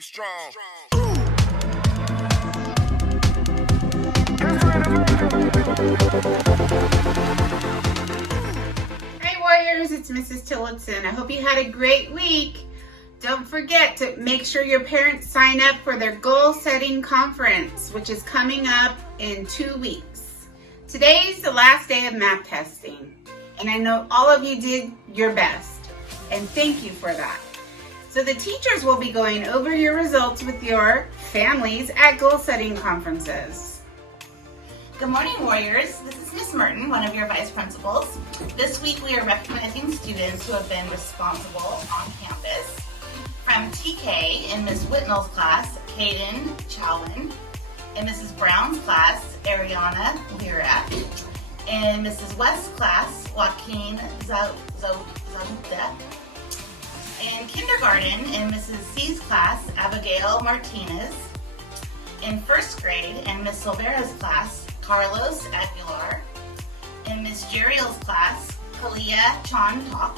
Be strong. Hey Warriors, it's Mrs. Tillotson. I hope you had a great week. Don't forget to make sure your parents sign up for their goal setting conference, which is coming up in 2 weeks. Today's the last day of math testing, and I know all of you did your best, and thank you for that. So the teachers will be going over your results with your families at goal setting conferences. Good morning, Warriors. This is Miss Merton, one of your vice principals. This week we are recognizing students who have been responsible on campus. From TK in Miss Whitnell's class, Caden Chowin. In Mrs. Brown's class, Ariana Lira. In Mrs. West's class, Joaquin Zaluta. In kindergarten, in Mrs. C's class, Abigail Martinez. In first grade, in Miss Silvera's class, Carlos Aguilar. In Miss Jeriel's class, Kalia Chontok.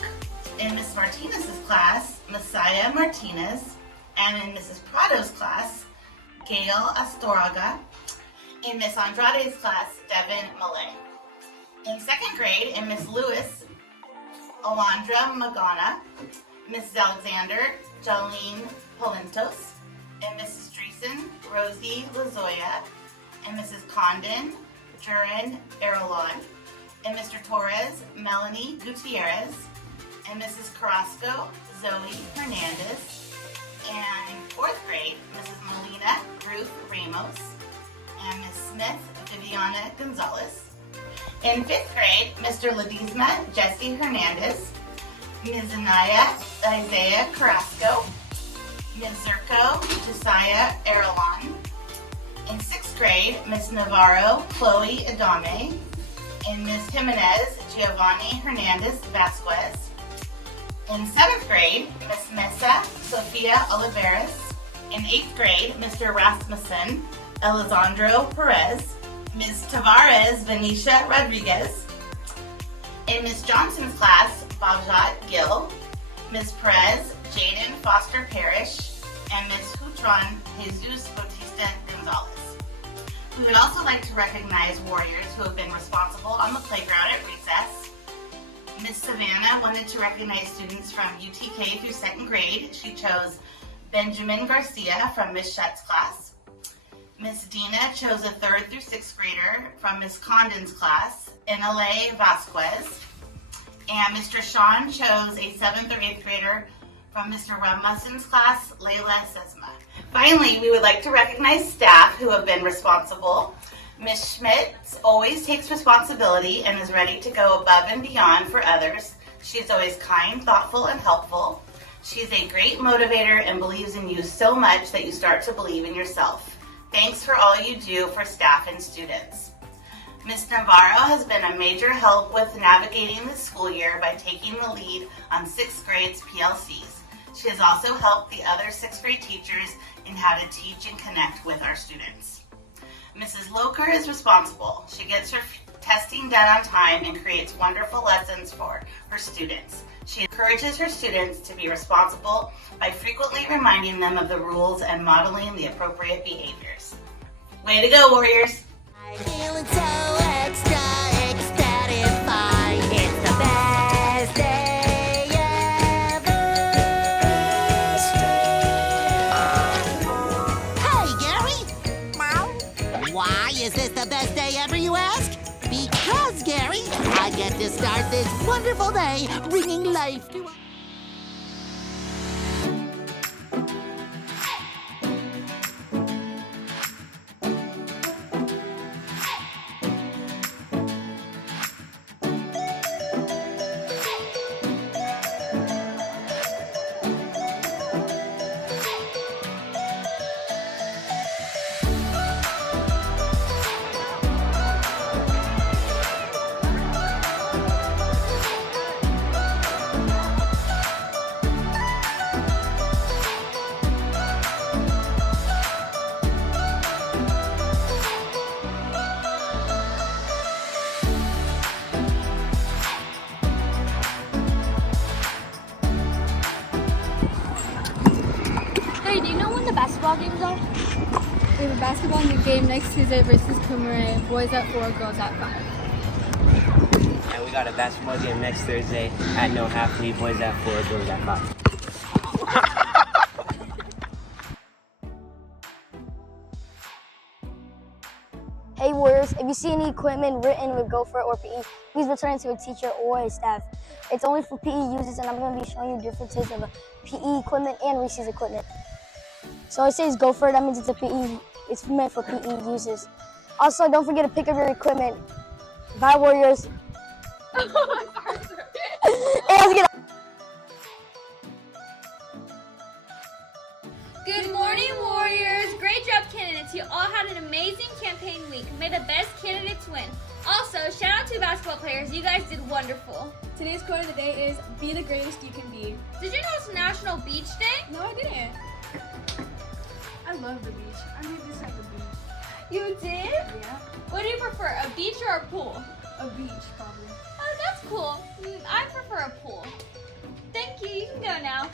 In Miss Martinez's class, Messiah Martinez. And in Mrs. Prado's class, Gail Astorga. In Miss Andrade's class, Devin Malay. In second grade, in Miss Lewis, Alondra Magana. Mrs. Alexander, Jolene Polentos. And Mrs. Dreesen, Rosie Lazoya. And Mrs. Condon, Duran Erolon. And Mr. Torres, Melanie Gutierrez. And Mrs. Carrasco, Zoe Hernandez. And in fourth grade, Mrs. Molina, Ruth Ramos. And Ms. Smith, Viviana Gonzalez. In fifth grade, Mr. Ledesma, Jesse Hernandez. Ms. Anaya, Isaiah Carrasco. Ms. Zerko, Josiah Erolon. In sixth grade, Ms. Navarro, Chloe Adame. And Ms. Jimenez, Giovanni Hernandez Vasquez. In seventh grade, Ms. Mesa, Sofia Oliveras. In eighth grade, Mr. Rasmussen, Alessandro Perez. Ms. Tavares, Venetia Rodriguez. In Ms. Johnson's class, Bajat Gill. Ms. Perez, Jaden Foster Parrish. And Ms. Hutron, Jesus Bautista Gonzalez. We would also like to recognize warriors who have been responsible on the playground at recess. Ms. Savannah wanted to recognize students from UTK through second grade. She chose Benjamin Garcia from Ms. Shutt's class. Ms. Dina chose a third through sixth grader from Ms. Condon's class, NLA Vasquez. And Mr. Sean chose a seventh or eighth grader from Mr. Rasmussen's class, Layla Sesma. Finally, we would like to recognize staff who have been responsible. Ms. Schmidt always takes responsibility and is ready to go above and beyond for others. She is always kind, thoughtful, and helpful. She's a great motivator and believes in you so much that you start to believe in yourself. Thanks for all you do for staff and students. Ms. Navarro has been a major help with navigating the school year by taking the lead on sixth grade's PLCs. She has also helped the other sixth grade teachers in how to teach and connect with our students. Mrs. Loker is responsible. She gets her testing done on time and creates wonderful lessons for her students. She encourages her students to be responsible by frequently reminding them of the rules and modeling the appropriate behaviors. Way to go, Warriors! Feeling so extra ecstatic, fine. It's the best day ever. Hey, Gary. Meow. Why is this the best day ever, you ask? Because, Gary, I get to start this wonderful day bringing life to us. basketball games are? We have a basketball game next Tuesday versus Coomerang. Boys at 4, girls at 5. And we got a basketball game next Thursday at No Halfley. Boys at 4, girls at 5. Hey Warriors, if you see any equipment written with Gopher or PE, please return it to a teacher or a staff. It's only for PE users, and I'm going to be showing you differences of PE equipment and Reese's equipment. So it says Gopher, that means it's a PE. It's meant for PE users. Also, don't forget to pick up your equipment. Bye Warriors. Hey, let's get Good morning, Warriors! Great job, candidates. You all had an amazing campaign week. May the best candidates win. Also, shout out to basketball players. You guys did wonderful. Today's quote of the day is, be the greatest you can be. Did you know it's National Beach Day? No, I didn't. I love the beach. I made this at the beach. You did? Yeah, What do you prefer, a beach or a pool? a beach probably. Oh, that's cool. I prefer a pool. Thank you. You can go now.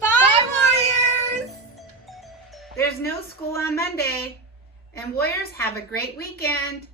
Bye, Warriors! There's no school on Monday. And Warriors, have a great weekend.